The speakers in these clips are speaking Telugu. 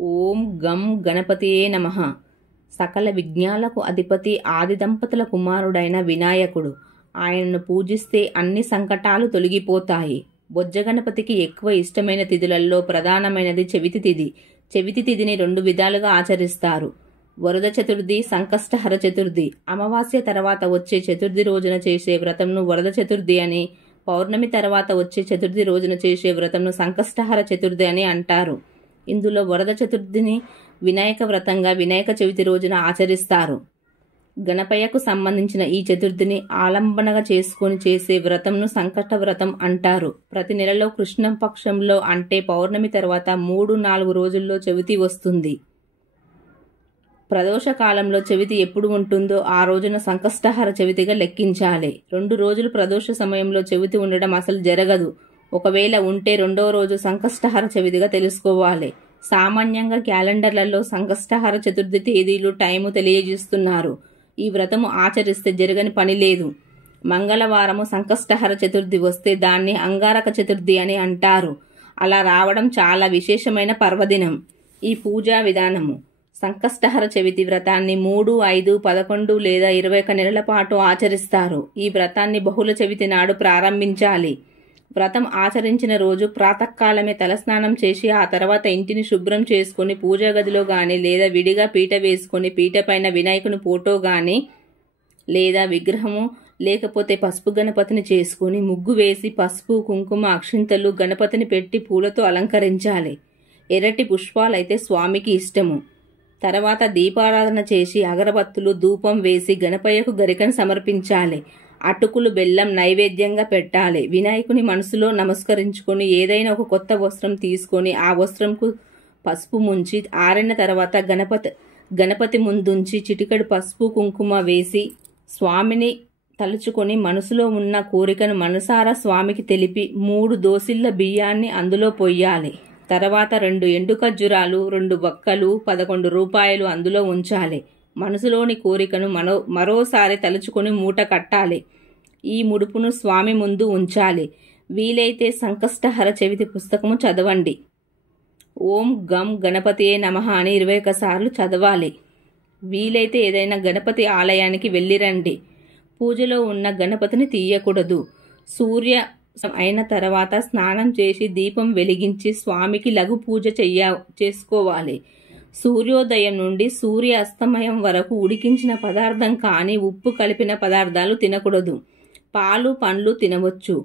ఓం గం గణపతియే నమః. సకల విజ్ఞాలకు అధిపతి ఆది దంపతుల కుమారుడైన వినాయకుడు. ఆయనను పూజిస్తే అన్ని సంకటాలు తొలగిపోతాయి. బొజ్జ గణపతికి ఎక్కువ ఇష్టమైన తిథులలో ప్రధానమైనది చెవితి తిథి. చెవితి తిథిని 2 విధాలుగా ఆచరిస్తారు. వరద చతుర్థి, సంకష్టహర చతుర్థి. అమావాస్య తర్వాత వచ్చే చతుర్థి రోజున చేసే వ్రతంను వరద చతుర్థి అని, పౌర్ణమి తర్వాత వచ్చే చతుర్థి రోజున చేసే వ్రతంను సంకష్టహర చతుర్థి అని అంటారు. ఇందులో వరద చతుర్థిని వినాయక వ్రతంగా వినాయక చవితి రోజున ఆచరిస్తారు. గణపయ్యకు సంబంధించిన ఈ చతుర్థిని ఆలంబనగా చేసుకుని చేసే వ్రతంను సంకట వ్రతం అంటారు. ప్రతి నెలలో కృష్ణపక్షంలో అంటే పౌర్ణమి తర్వాత 3-4 రోజుల్లో చవితి వస్తుంది. ప్రదోష కాలంలో చవితి ఎప్పుడు ఉంటుందో ఆ రోజున సంకష్టహర చవితిగా లెక్కించాలి. 2 రోజులు ప్రదోష సమయంలో చవితి ఉండడం అసలు జరగదు. ఒకవేళ ఉంటే 2వ రోజు సంకష్టహర చవితిగా తెలుసుకోవాలి. సామాన్యంగా క్యాలెండర్లలో సంకష్టహర చతుర్థి తేదీలు, టైము తెలియజేస్తున్నారు. ఈ వ్రతము ఆచరిస్తే జరగని పని లేదు. మంగళవారము సంకష్టహర చతుర్థి వస్తే దాన్ని అంగారక చతుర్థి అని అంటారు. అలా రావడం చాలా విశేషమైన పర్వదినం. ఈ పూజా విధానము: సంకష్టహర చవితి వ్రతాన్ని 3, 5, 11 లేదా 21 నెలల పాటు ఆచరిస్తారు. ఈ వ్రతాన్ని బహుళ చవితి నాడు ప్రారంభించాలి. వ్రతం ఆచరించిన రోజు ప్రాతకాలమే తలస్నానం చేసి ఆ తర్వాత ఇంటిని శుభ్రం చేసుకుని పూజా గదిలో గాని లేదా విడిగా పీట వేసుకుని పీటపైన వినాయకుని ఫోటో గాని లేదా విగ్రహము లేకపోతే పసుపు గణపతిని చేసుకుని ముగ్గు వేసి పసుపు, కుంకుమ, అక్షింతలు గణపతిని పెట్టి పూలతో అలంకరించాలి. ఎర్రటి పుష్పాలైతే స్వామికి ఇష్టము. తర్వాత దీపారాధన చేసి అగరబత్తులు, ధూపం వేసి గణపయ్యకు గరికను సమర్పించాలి. అటుకులు, బెల్లం నైవేద్యంగా పెట్టాలి. వినాయకుని మనసులో నమస్కరించుకొని ఏదైనా ఒక కొత్త వస్త్రం తీసుకొని ఆ వస్త్రంకు పసుపు ముంచి ఆరిన తర్వాత గణపతి ముందుంచి చిటికెడు పసుపు, కుంకుమ వేసి స్వామిని తలుచుకొని మనసులో ఉన్న కోరికను మనసారా స్వామికి తెలిపి 3 దోసిళ్ల బియ్యాన్ని అందులో పొయ్యాలి. తర్వాత 2 ఎండు ఖర్జూరాలు, 2 వక్కలు, 11 రూపాయలు అందులో ఉంచాలి. మనసులోని కోరికను మరోసారి తలుచుకొని మూట కట్టాలి. ఈ ముడుపును స్వామి ముందు ఉంచాలి. వీలైతే సంకష్టహర చవితి పుస్తకము చదవండి. ఓం గం గణపతియే నమః అని 21 సార్లు చదవాలి. వీలైతే ఏదైనా గణపతి ఆలయానికి వెళ్ళిరండి. పూజలో ఉన్న గణపతిని తీయకూడదు. సూర్య అయిన తర్వాత స్నానం చేసి దీపం వెలిగించి స్వామికి లఘు పూజ చేసుకోవాలి. సూర్యోదయం నుండి సూర్య అస్తమయం వరకు ఉడికించిన పదార్థం కానీ ఉప్పు కలిపిన పదార్థాలు తినకూడదు. పాలు, పండ్లు తినవచ్చు.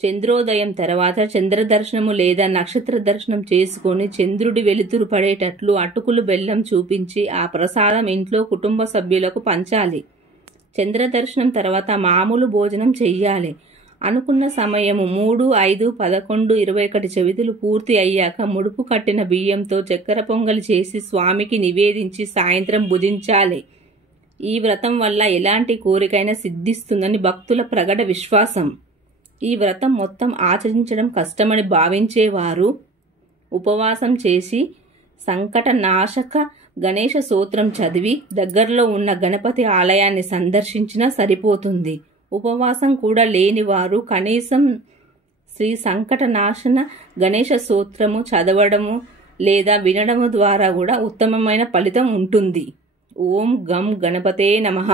చంద్రోదయం తర్వాత చంద్ర దర్శనము లేదా నక్షత్ర దర్శనం చేసుకొని చంద్రుడి వెలుతురు పడేటట్లు అటుకులు, బెల్లం చూపించి ఆ ప్రసాదం ఇంట్లో కుటుంబ సభ్యులకు పంచాలి. చంద్ర దర్శనం తర్వాత మామూలు భోజనం చెయ్యాలి. అనుకున్న సమయము 3, 5, 11, 21 చవితులు పూర్తి అయ్యాక ముడుపు కట్టిన బియ్యంతో చక్కెర పొంగలి చేసి స్వామికి నివేదించి సాయంత్రం భుజించాలి. ఈ వ్రతం వల్ల ఎలాంటి కోరికైనా సిద్ధిస్తుందని భక్తుల ప్రగాఢ విశ్వాసం. ఈ వ్రతం మొత్తం ఆచరించడం కష్టమని భావించేవారు ఉపవాసం చేసి సంకట నాశక గణేశ స్తోత్రం చదివి దగ్గరలో ఉన్న గణపతి ఆలయాన్ని సందర్శించినా సరిపోతుంది. ఉపవాసం కూడా లేని వారు కనీసం శ్రీ సంకటనాశన గణేశ స్తోత్రము చదవడము లేదా వినడము ద్వారా కూడా ఉత్తమమైన ఫలితం ఉంటుంది. ఓం గం గణపతే నమః.